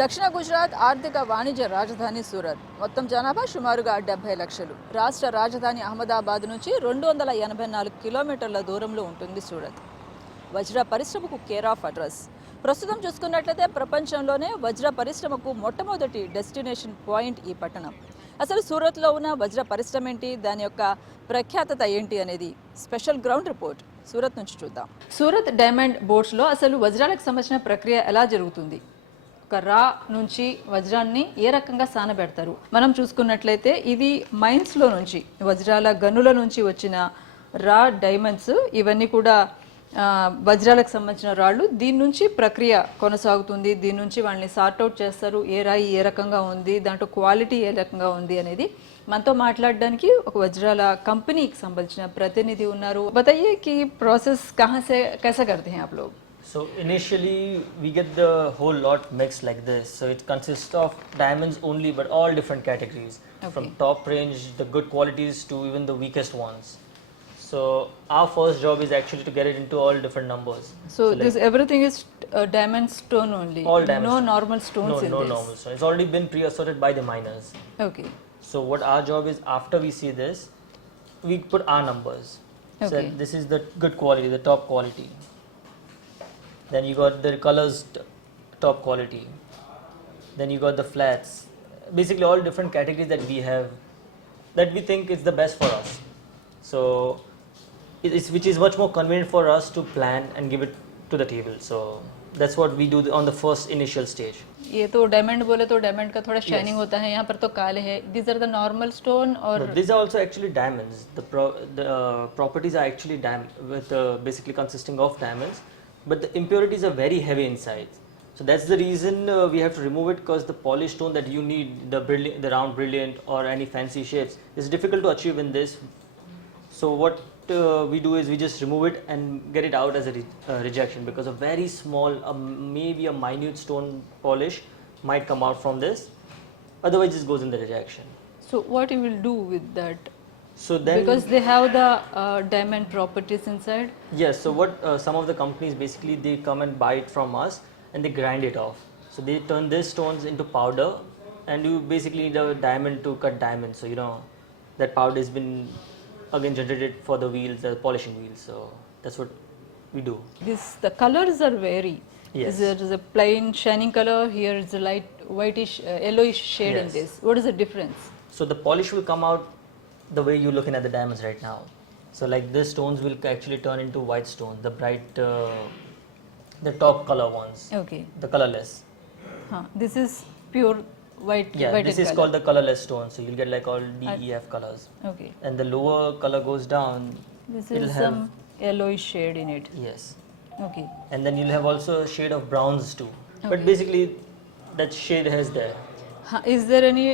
దక్షిణ గుజరాత్ ఆర్థిక వాణిజ్య రాజధాని సూరత్. మొత్తం జనాభా సుమారుగా 70 లక్షలు. రాష్ట్ర రాజధాని అహ్మదాబాద్ నుంచి 284 కిలోమీటర్ల దూరంలో ఉంటుంది సూరత్. వజ్ర పరిశ్రమకు కేర్ ఆఫ్ అడ్రస్. ప్రస్తుతం చూసుకున్నట్లయితే ప్రపంచంలోనే వజ్ర పరిశ్రమకు మొట్టమొదటి డెస్టినేషన్ పాయింట్ ఈ పట్టణం. అసలు సూరత్లో ఉన్న వజ్ర పరిశ్రమ ఏంటి, దాని యొక్క ప్రఖ్యాతత ఏంటి అనేది స్పెషల్ గ్రౌండ్ రిపోర్ట్ సూరత్ నుంచి చూద్దాం. సూరత్ డైమండ్ బోర్డ్స్లో అసలు వజ్రాలకు సంబంధించిన ప్రక్రియ ఎలా జరుగుతుంది, ఒక రా నుంచి వజ్రాన్ని ఏ రకంగా సానబెడతారు. మనం చూసుకున్నట్లయితే ఇది మైన్స్లో నుంచి వజ్రాల గనుల నుంచి వచ్చిన రా డైమండ్స్, ఇవన్నీ కూడా వజ్రాలకు సంబంధించిన రాళ్ళు. దీని నుంచి ప్రక్రియ కొనసాగుతుంది. దీని నుంచి వాళ్ళని సార్ట్అవుట్ చేస్తారు. ఏ రాయి ఏ రకంగా ఉంది, దాంట్లో క్వాలిటీ ఏ రకంగా ఉంది అనేది మనతో మాట్లాడడానికి ఒక వజ్రాల కంపెనీకి సంబంధించిన ప్రతినిధి ఉన్నారు. बताइए कि प्रोसेस कहाँ से कैसा करते हैं आप लोग? So initially we get the whole lot mixed like this. So it consists of diamonds only, but all different categories, from top range, the good qualities to even the weakest ones. So our first job is actually to get it into all different numbers. So this everything is diamond stone only. All diamond no stone. normal stones in no this. normal stone. It's already been pre-assorted by the miners. Okay. So what our job is, after we see this, we put our numbers. So Okay. this is the good quality, the top quality. Then you got the colors, top quality. Then you got the flats. Basically all different categories that we have, that we think is the best for us. So which is much more convenient for us to plan and give it to the table. So that's what we do on the first initial stage. ये तो डायमंड बोले तो डायमंड का थोड़ा शाइनिंग होता है, यहाँ पर तो काले है. These are the normal stone or No, these are also actually diamonds. The properties are actually with basically consisting of diamonds, but the impurities are very heavy inside. So that's the reason we have to remove it, because the polished stone that you need, the round brilliant or any fancy shapes, is difficult to achieve in this. So what we do is we just remove it and get it out as a rejection, because a very small, maybe a minute stone polish might come out from this. Otherwise, it just goes in the rejection. so what you will do with that? So then, Because they have the diamond properties inside. yes. So what some of the companies basically, they come and buy it from us and they grind it off. So they turn these stones into powder, and you basically need a diamond to cut diamonds. So that powder has been again generated for the wheels, the polishing wheels. So that's what we do. The colors are vary. Yes. There is a plain shining color. Here is a light whitish, yellowish shade in Yes. this. What is the difference? So the polish will come out the way you're looking at the diamonds right now. So like these stones will actually turn into white stone, the bright, the top color ones, Okay. the colorless. This is pure white. Yeah, white this in is color. called the colorless stone. So you'll get like all D, E, F colors. Okay. And the lower color goes down. This It'll is have- some yellowish shade in it. Yes. Okay. And then you'll have also a shade of browns too. But Okay. basically, that shade is there. Is there any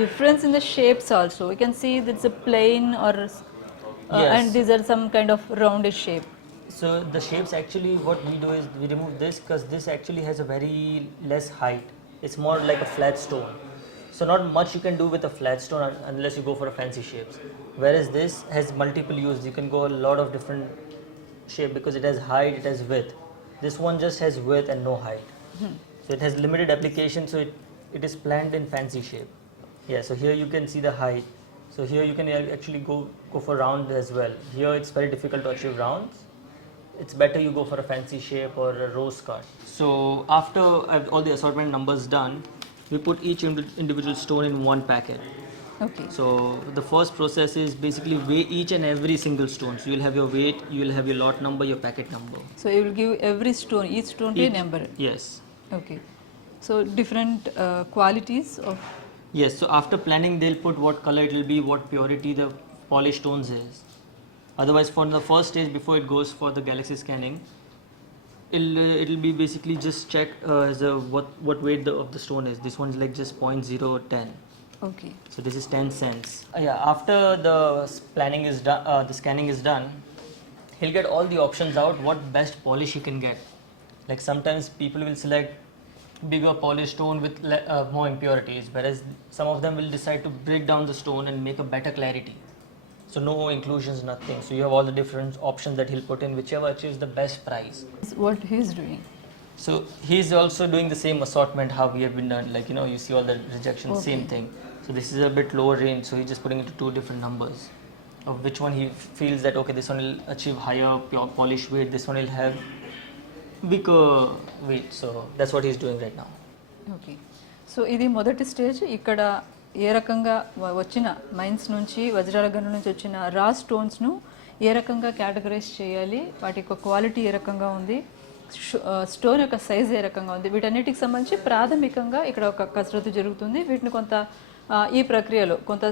difference in the shapes also? You can see that it's a plain or Yes. and these are some kind of roundish shape. So the shapes, actually what we do is we remove this, because this actually has a very less height. It's more like a flat stone. So not much you can do with a flat stone unless you go for a fancy shapes. Whereas this has multiple use. You can go a lot of different shape, because it has height, it has width. This one just has width and no height. So it has limited application, so it is planned in fancy shape. Yeah, so here you can see the height. So here you can actually go for round as well. Here it's very difficult to achieve rounds. It's better you go for a fancy shape or a rose cut. So after all the assortment numbers done, we put each individual stone in one packet. Okay. So the first process is basically weigh each and every single stone. So you'll have your weight, you will have your lot number, your packet number. So you will give every stone, each stone to a number. Yes. Okay. So different qualities of. Yes. So after planning, they'll put what color it will be, what purity the polished stones is. Otherwise, for the first stage, before it goes for the galaxy scanning, it'll be basically just check as what weight of the stone is. This one's like just 0.010. Okay. So this is 10 cents. Yeah, after the planning is done, the scanning is done, he'll get all the options out, what best polish he can get. Like sometimes people will select bigger polished stone with more impurities, whereas some of them will decide to break down the stone and make a better clarity. So no inclusions, nothing. So you have all the different options that he'll put in, whichever achieves the best price. What he is doing. So he's also doing the same assortment how we have been done. Like, you know, you see all the rejections, same Okay. thing. So this is a bit lower range. So he's just putting it to two different numbers of which one he feels that okay, this one will achieve higher pure polish weight. This one will have weaker weight. So that's what he's doing right now. Okay. So ఇది మొదటి స్టేజ్. ఇక్కడ ఏ రకంగా వచ్చిన మైన్స్ నుంచి వజ్రాల గనుల నుంచి వచ్చిన రా స్టోన్స్ను ఏ రకంగా కేటగరైజ్ చేయాలి, వాటి యొక్క క్వాలిటీ ఏ రకంగా ఉంది, స్టోన్ యొక్క సైజ్ ఏ రకంగా ఉంది, వీటన్నిటికి సంబంధించి ప్రాథమికంగా ఇక్కడ ఒక కసరత్తు జరుగుతుంది. వీటిని కొంత ఈ ప్రక్రియలో కొంత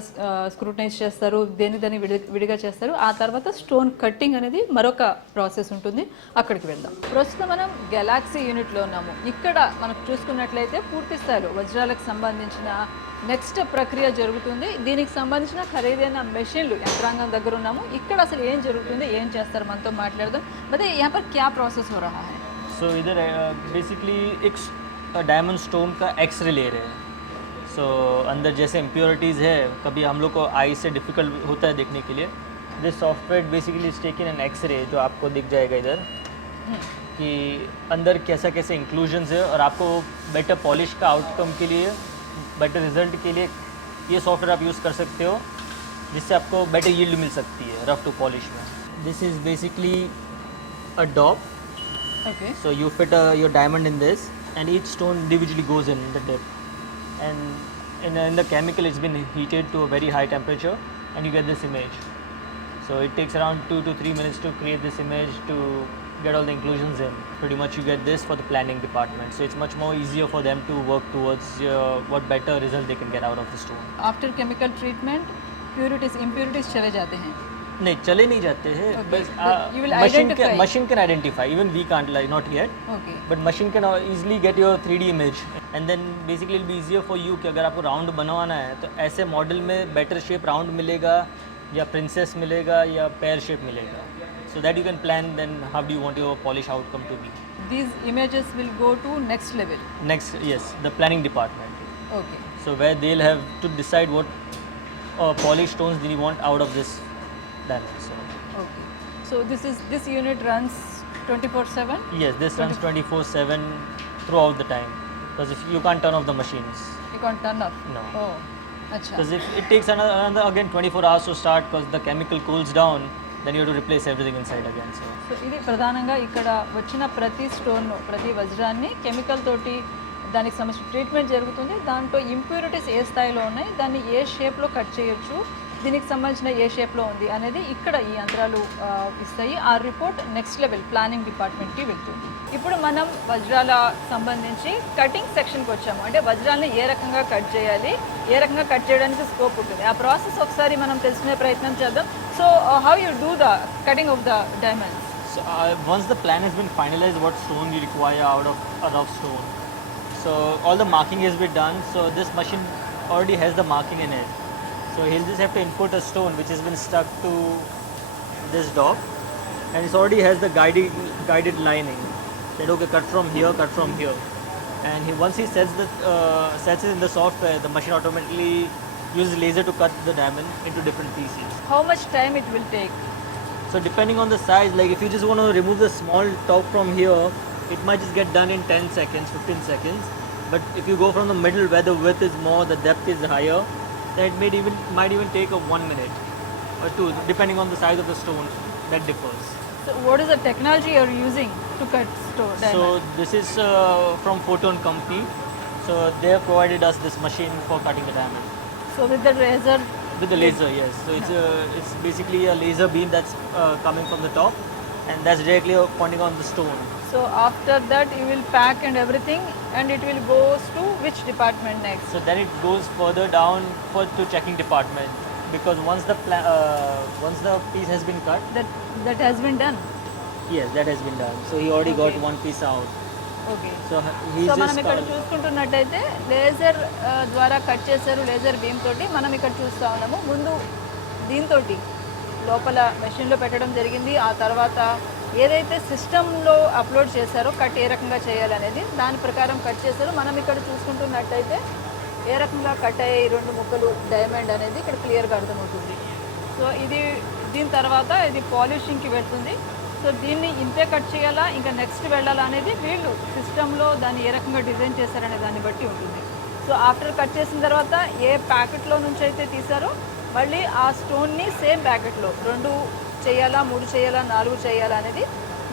స్క్రూటనైజ్ చేస్తారు, దాన్ని విడిగా చేస్తారు. ఆ తర్వాత స్టోన్ కట్టింగ్ అనేది మరొక ప్రాసెస్ ఉంటుంది, అక్కడికి వెళ్దాం. ప్రస్తుతం మనం గెలాక్సీ యూనిట్లో ఉన్నాము. ఇక్కడ మనకు చూసుకున్నట్లయితే పూర్తి స్థాయిలో వజ్రాలకు సంబంధించిన నెక్స్ట్ ప్రక్రియ జరుగుతుంది. దీనికి సంబంధించిన ఖరీదైన మెషిన్లు యంత్రాంగం దగ్గర ఉన్నాము. ఇక్కడ అసలు ఏం జరుగుతుంది, ఏం చేస్తారు, మనతో మాట్లాడదాం. అయితే यहाँ पर क्या प्रोसेस हो रहा है? So इधर बेसिकली एक डायमंड स्टोन का एक्सरे ले रहे हैं. सो अंदर जैसे इम्प्योरिटीज़ है, कभी हम लोग को आई से डिफ़िकल्ट होता है देखने के लिए. This software basically is taken an xray जो आपको दिख जाएगा इधर कि अंदर कैसा कैसे इंक्लूजन्स है, और आपको बेटर पॉलिश का आउटकम के लिए, बेटर रिजल्ट के लिए ये सॉफ्टवेयर आप यूज़ कर सकते हो, जिससे आपको बेटर यील्ड मिल सकती है रफ टू पॉलिश में. This is basically a dop. Okay. So you fit your diamond in this, and each stone individually goes in the dip. And in the chemical, it's been heated to a very high temperature, and you get this image. So it takes around 2 to 3 minutes to create this image to get all the inclusions in. Pretty much you get this for the planning department. So it's much more easier for them to work towards what better result they can get out of the stone. After chemical treatment impurities चले जाते हैं. नहीं, चले नहीं जाते हैं. Okay. बस But you will identify. machine can identify. Even we can't, like, not yet. Okay. But machine can easily get your 3D image, and then basically it'll be easier for you कि अगर आपको राउंड बनवाना है तो ऐसे मॉडल में बेटर शेप राउंड मिलेगा या प्रिंसेस मिलेगा या पेयर शेप मिलेगा. So that you can plan then how do you want your polish outcome to be. These images will go to next level. Next, yes, the planning department. Okay. So where they'll have to decide what polish stones do you want out of this diamond. So Okay. So this unit runs 24/7. yes, this runs 24/7 throughout the time, because if you can't turn off the machines. You can't turn off. No. Oh. अच्छा. Because if it takes another again 24 hours to start, because the chemical cools down, then you have to replace everything inside again. So so ఇది ప్రధానంగా ఇక్కడ వచ్చిన ప్రతి స్టోన్, ప్రతి వజ్రాన్ని కెమికల్ తోటి దానికి సంబంధించిన ట్రీట్మెంట్ జరుగుతుంది. దాంట్లో ఇంప్యూరిటీస్ ఏ స్థాయిలో ఉన్నాయి, దాన్ని ఏ షేప్లో కట్ చేయొచ్చు, దీనికి సంబంధించిన ఏ షేప్లో ఉంది అనేది ఇక్కడ ఈ యంత్రాలు ఇస్తాయి. ఆ రిపోర్ట్ నెక్స్ట్ లెవెల్ ప్లానింగ్ డిపార్ట్మెంట్కి వెళ్తుంది. ఇప్పుడు మనం వజ్రాల సంబంధించి కటింగ్ సెక్షన్కి వచ్చాము. అంటే వజ్రాలను ఏ రకంగా కట్ చేయాలి, ఏ రకంగా కట్ చేయడానికి స్కోప్ ఉంటుంది, ఆ ప్రాసెస్ ఒకసారి మనం తెలుసుకునే ప్రయత్నం చేద్దాం. So how you do the cutting of the diamonds? So once the plan has been finalized, what stone you require out of a rough stone. So all the marking has been done. So this machine already has the marking in it. So he'll just have to input a stone which has been stuck to this dog, and it already has the guided lining. That okay, cut from here, cut from here. And once he sets it in the software, the machine automatically uses laser to cut the diamond into different pieces. How much time it will take? So depending on the size, like if you just want to remove the small top from here, it might just get done in 10 seconds, 15 seconds. But if you go from the middle where the width is more, the depth is higher, then it might even take 1 minute or 2, depending on the size of the stone. That differs. So what is the technology you're using to cut diamond? So this is from Photon company. So they have provided us this machine for cutting the diamond. So with the razor, With the laser, yes. So it's basically a laser beam that's coming from the top, and that's directly pointing on the stone. so after that you will pack and everything, and it will goes to which department next? So then it goes further down to checking department, because once the piece has been cut, That has been done. yes, that has been done. So he already got Okay. one piece out. Okay. So he's so మనం just ఇక్కడ చూసుకుంటున్నట్టయితే లేజర్ ద్వారా కట్ చేశారు, laser beam తోటి మనం ఇక్కడ చూస్తూ ఉన్నాము. ముందు దీంతో లోపల మెషిన్లో పెట్టడం జరిగింది. ఆ తర్వాత ఏదైతే సిస్టంలో అప్లోడ్ చేశారో కట్ ఏ రకంగా చేయాలనేది దాని ప్రకారం కట్ చేశారు. మనం ఇక్కడ చూసుకుంటున్నట్టయితే ఏ రకంగా కట్ అయ్యాయి 2 ముక్కలు డైమండ్ అనేది ఇక్కడ క్లియర్గా అర్థమవుతుంది. సో దీని తర్వాత ఇది పాలిషింగ్కి వెళ్తుంది. సో సో దీన్ని ఇంతే కట్ చేయాలా ఇంకా నెక్స్ట్ వెళ్ళాలా అనేది వీళ్ళు సిస్టంలో దాన్ని ఏ రకంగా డిజైన్ చేశారనే దాన్ని బట్టి ఉంటుంది. సో ఆఫ్టర్ కట్ చేసిన తర్వాత ఏ ప్యాకెట్లో నుంచి అయితే తీసారో మళ్ళీ ఆ స్టోన్ని సేమ్ ప్యాకెట్లో 2 చేయాలా, 3 చేయాలా, 4 చేయాలా అనేది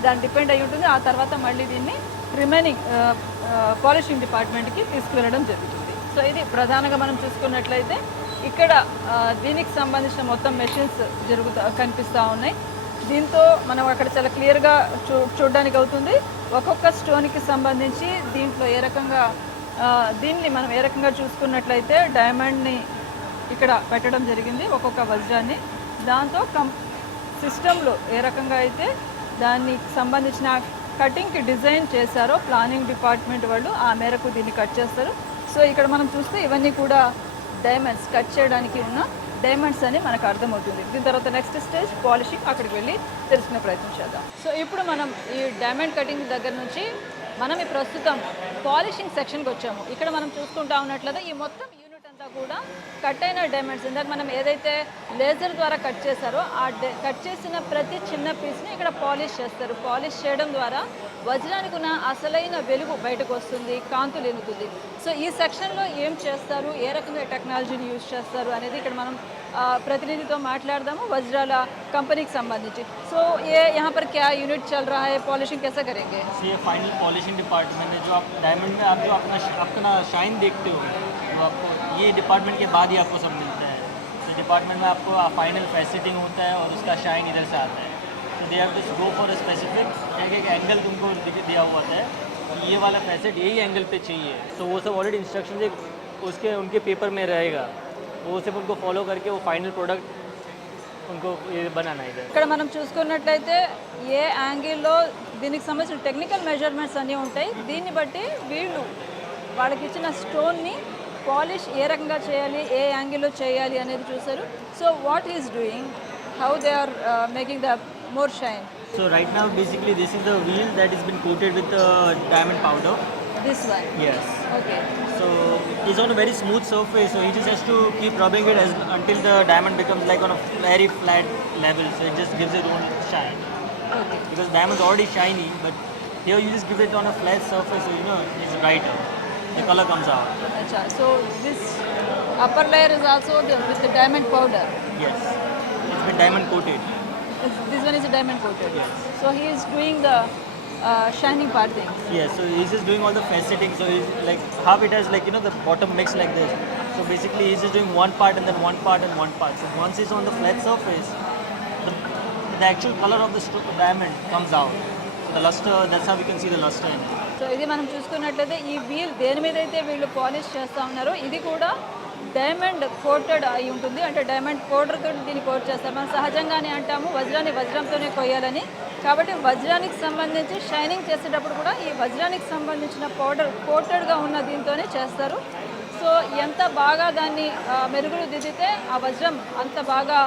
దాన్ని డిపెండ్ అయి ఉంటుంది. ఆ తర్వాత మళ్ళీ దీన్ని రిమైనింగ్ పాలిషింగ్ డిపార్ట్మెంట్కి తీసుకువెళ్ళడం జరుగుతుంది. సో ఇది ప్రధానంగా మనం చూసుకున్నట్లయితే ఇక్కడ దీనికి సంబంధించిన మొత్తం మెషిన్స్ కనిపిస్తూ ఉన్నాయి. దీంతో మనం అక్కడ చాలా క్లియర్గా చూడడానికి అవుతుంది. ఒక్కొక్క స్టోన్కి సంబంధించి దీంట్లో ఏ రకంగా దీన్ని మనం ఏ రకంగా చూసుకున్నట్లయితే డైమండ్ని ఇక్కడ పెట్టడం జరిగింది, ఒక్కొక్క వజ్రాన్ని. దాంతో సిస్టంలో ఏ రకంగా అయితే దానికి సంబంధించిన కటింగ్కి డిజైన్ చేశారో ప్లానింగ్ డిపార్ట్మెంట్ వాళ్ళు ఆ మేరకు దీన్ని కట్ చేస్తారు. సో ఇక్కడ మనం చూస్తే ఇవన్నీ కూడా డైమండ్స్, కట్ చేయడానికి ఉన్న డైమండ్స్ అని మనకు అర్థమవుతుంది. దీని తర్వాత నెక్స్ట్ స్టేజ్ పాలిషింగ్, అక్కడికి వెళ్ళి తెలుసుకునే ప్రయత్నం చేద్దాం. సో ఇప్పుడు మనం ఈ డైమండ్ కటింగ్ దగ్గర నుంచి మనం ఈ ప్రస్తుతం పాలిషింగ్ సెక్షన్కి వచ్చాము. ఇక్కడ మనం చూసుకుంటా ఉన్నట్లయితే ఈ మొత్తం యూనిట్ అంతా కూడా కట్ అయిన డైమండ్స్. ఇందాక మనం ఏదైతే లేజర్ ద్వారా కట్ చేశారో ఆ కట్ చేసిన ప్రతి చిన్న పీస్ని ఇక్కడ పాలిష్ చేస్తారు. పాలిష్ చేయడం ద్వారా వజ్రానికి ఉన్న అసలైన వెలుగు బయటకు వస్తుంది, కాంతులు ఎన్నుతుంది. సో ఈ సెక్షన్లో ఏం చేస్తారు, ఏ రకంగా టెక్నాలజీని యూజ్ చేస్తారు అనేది ఇక్కడ మనం प्रतिनिधि माట్లాడదాము వజ్రాల कंपनी के संबंधित. सो ये यहाँ पर क्या यूनिट चल रहा है, पॉलिशिंग कैसे करेंगे? ये फाइनल पॉलिशिंग डिपार्टमेंट है. जो आप डायमंड में आप जो अपना शाइन देखते हो तो आपको ये डिपार्टमेंट के बाद ही आपको सब मिलता है. तो डिपार्टमेंट में आपको फाइनल फेसिटिंग होता है और उसका शाइन इधर से आता है. तो they have to go for a specific एक एंगल तुमको दिया हुआ है, ये वाला फैसेट यही एंगल पे चाहिए. तो वो सब ऑलरेडी इंस्ट्रक्शन उसके उनके पेपर में रहेगा, वो सिर्फ उनको फॉलो करके वो फाइनल प्रोडक्ट उनको ये बनाना है. ఇక్కడ మనం చూసుకున్నట్లయితే ఏ యాంగిల్లో దీనికి సంబంధించిన టెక్నికల్ మెజర్మెంట్స్ అన్నీ ఉంటాయి. దీన్ని బట్టి వీళ్ళు వాళ్ళకి ఇచ్చిన స్టోన్ని పాలిష్ ఏ రకంగా చేయాలి, ఏ యాంగిల్లో చేయాలి అనేది చూసారు. So what is doing, how they are making the more shine. So right now basically this is the wheel that has been coated with diamond powder. This one? Yes. Okay. So it's on a very smooth surface, so he just has to keep rubbing it until the diamond becomes like on a very flat level, so it just gives it own shine. Okay. Because diamond's already shiny, but here you just give it on a flat surface, so you know it's brighter. The color comes out. Achha. So this upper layer is also with the diamond powder? Yes. It's been diamond coated. This one is a diamond coated? Yes. So he is doing the shining part thing? Yes, so he's just doing all the faceting, so he's like half it has like, you know, the bottom mix like this. So basically he's just doing one part and then one part and one part. So once it's on the flat surface, the actual color of the diamond comes out. So the luster, that's how we can see the luster in it. So ఇది మనం చూసుకున్నట్లయితే ఈ వీల్ దేని మీద అయితే వీళ్ళు పాలిష్ చేస్తూ ఉన్నారో ఇది కూడా డైమండ్ కోటెడ్ అయి ఉంటుంది. అంటే డైమండ్ పౌడర్తో దీన్ని కోట్ చేస్తారు. మనం సహజంగానే అంటాము వజ్రాన్ని వజ్రంతోనే కొయ్యాలని. కాబట్టి వజ్రానికి సంబంధించి షైనింగ్ చేసేటప్పుడు కూడా ఈ వజ్రానికి సంబంధించిన పౌడర్ కోటెడ్గా ఉన్న దీంతోనే చేస్తారు. సో ఎంత బాగా దాన్ని మెరుగులు దిద్దితే ఆ వజ్రం అంత బాగా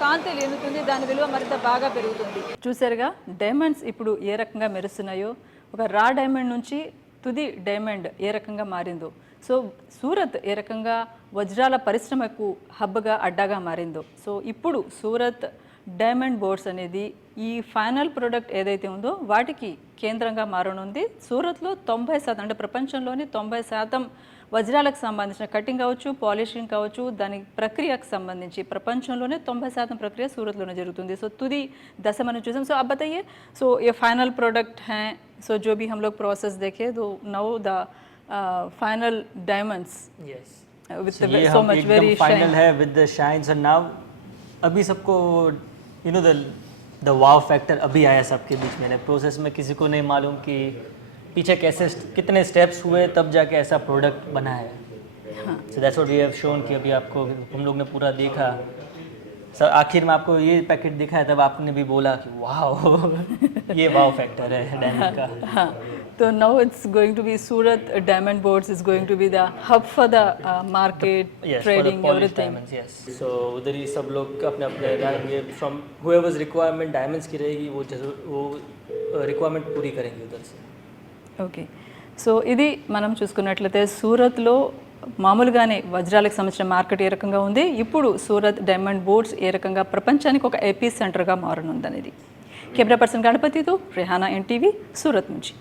కాంతి ఎన్నుతుంది, దాని విలువ మరింత బాగా పెరుగుతుంది. చూసారుగా డైమండ్స్ ఇప్పుడు ఏ రకంగా మెరుస్తున్నాయో, ఒక రా డైమండ్ నుంచి తుది డైమండ్ ఏ రకంగా మారిందో, సో సూరత్ ఏ రకంగా వజ్రాల పరిశ్రమకు హబ్గా అడ్డాగా మారిందో, సో ఇప్పుడు సూరత్ డైమండ్ బోర్డ్స్ అనేది ఈ ఫైనల్ ప్రోడక్ట్ ఏదైతే ఉందో వాటికి కేంద్రంగా మారనుంది. సూరత్లో 90% అంటే ప్రపంచంలోని 90% వజ్రాలకు సంబంధించిన కటింగ్ కావచ్చు, పాలిషింగ్ కావచ్చు, దాని ప్రక్రియకు సంబంధించి ప్రపంచంలోనే 90% ప్రక్రియ సూరత్లోనే జరుగుతుంది. సో తుది దశ మనం చూసాం. సో अब बताइए, सो ये फाइनल प्रोडक्ट हैं, सो जो भी हम लोग प्रोसेस देखे तो now the final diamonds with so much very final है with the shines. and now अभी सबको you know the wow factor अभी आया सबके बीच में. प्रोसेस में किसी को नहीं मालूम कि पीछे कैसे कितने स्टेप्स हुए तब जाके ऐसा प्रोडक्ट बना है. So that's what we have shown कि अभी आपको हम लोग ने पूरा देखा. सर आखिर में आपको ये पैकेट दिखाया तब आपने भी बोला कि वाओ ये वाओ फैक्टर है डायमंड का. हाँ, तो now it's going to be Surat Diamond Boards is going to be the hub for the market, yes, trading, for the polished everything. diamonds, yes. So उधर ही सब लोग अपने अपने रहेंगे. फ्रॉम whoever's requirement diamonds की रहेगी वो रिक्वायरमेंट पूरी करेंगे उधर से. ఓకే, సో ఇది మనం చూసుకున్నట్లయితే సూరత్లో మామూలుగానే వజ్రాలకు సంబంధించిన మార్కెట్ ఏ రకంగా ఉంది, ఇప్పుడు సూరత్ డైమండ్ బోర్డ్స్ ఏ రకంగా ప్రపంచానికి ఒక ఎపీ సెంటర్గా మారనుంది అనేది. కెమెరా పర్సన్ గణపతితో రెహానా ఎన్టీవీ సూరత్ నుంచి.